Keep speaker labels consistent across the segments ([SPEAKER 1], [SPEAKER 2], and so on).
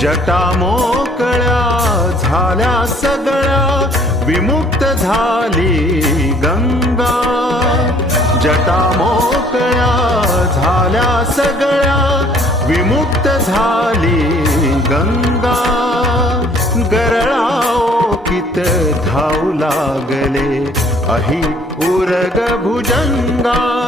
[SPEAKER 1] जटा मोकळ्या झाल्या सगळ्या. विमुक्त झाली गंगा. जटा मोकळ्या झाल्या सगळ्या. विमुक्त झाली गंगा. गरळाओकित धावू लागले. अहि उरग भुजंगा.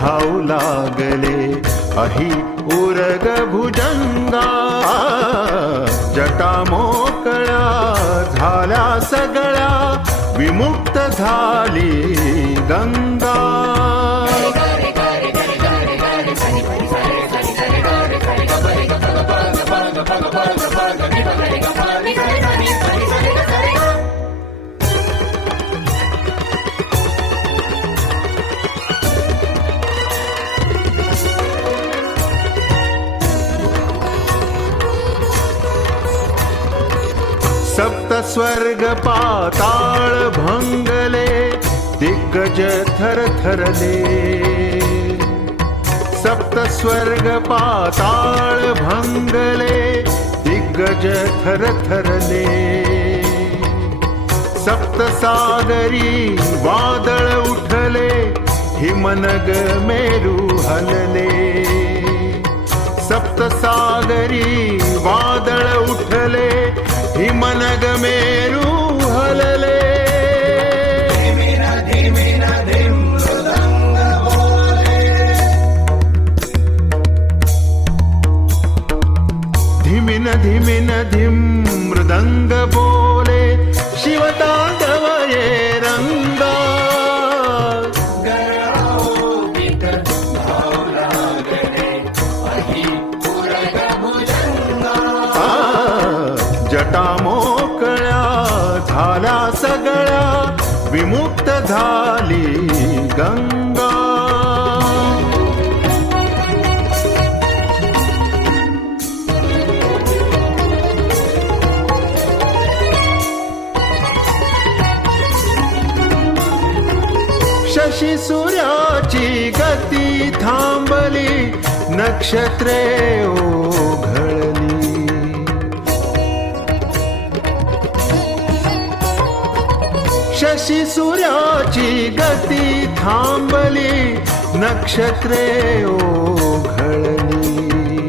[SPEAKER 1] धावू लागले. अहि उरग भुजंगा. जटा मोकळ्या झाल्या सगळ्या. विमुक्त झाली गंगा. स्वर्ग पाताळ भंगले दिग्गज थर थरले. सप्त स्वर्ग पाताळ भंगले दिग्गज थरथरले सप्त सागरी वादळ उठले हिमनग मेरू हलले. सप्त जटा मोकळ्या झाल्या सगळ्या विमुक्त झाली गंगा. शशी सूर्याची गती थांबली नक्षत्रे ओघळ शशी सूर्याची गती थांबली नक्षत्रे ओघळली.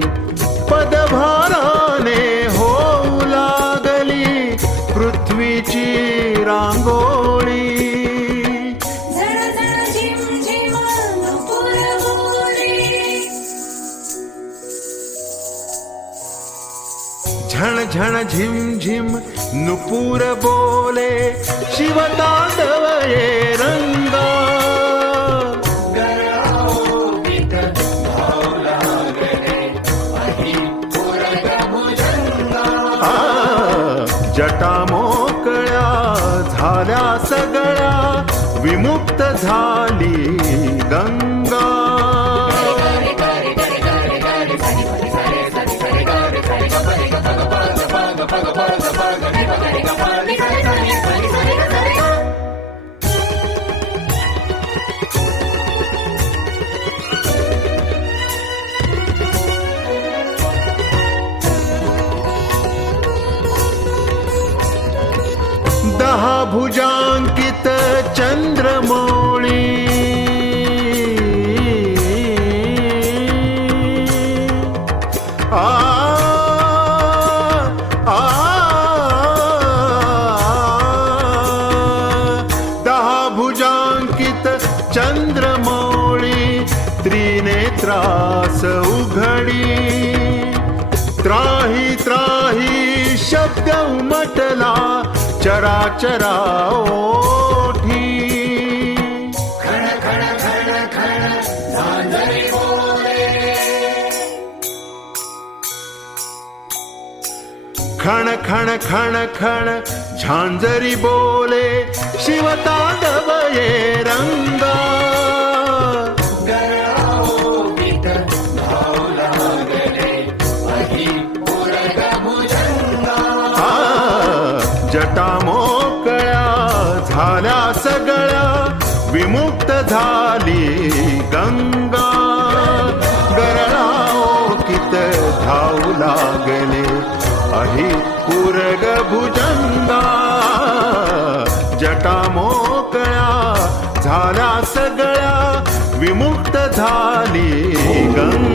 [SPEAKER 1] पदभाराने होऊ लागली पृथ्वीची रांगोळी
[SPEAKER 2] झण झण झिम झिम नुपूर बोले
[SPEAKER 1] शिवतांडव ये रंगा जटा मोकळ्या झाल्या सगळ्या विमुक्त झाली गंगा. दहा भुजा त्रास उघडी. त्राही त्राही शब्द उमटला चरा चरा खण खण खण खण झांझरी बोले खण खण रंगा. विमुक्त झाली गंगा. गरळा ओकित धावू लागले. अहि पूरग भुजंगा. जटा मोकळा झाला सगळ्या विमुक्त झाली गंगा.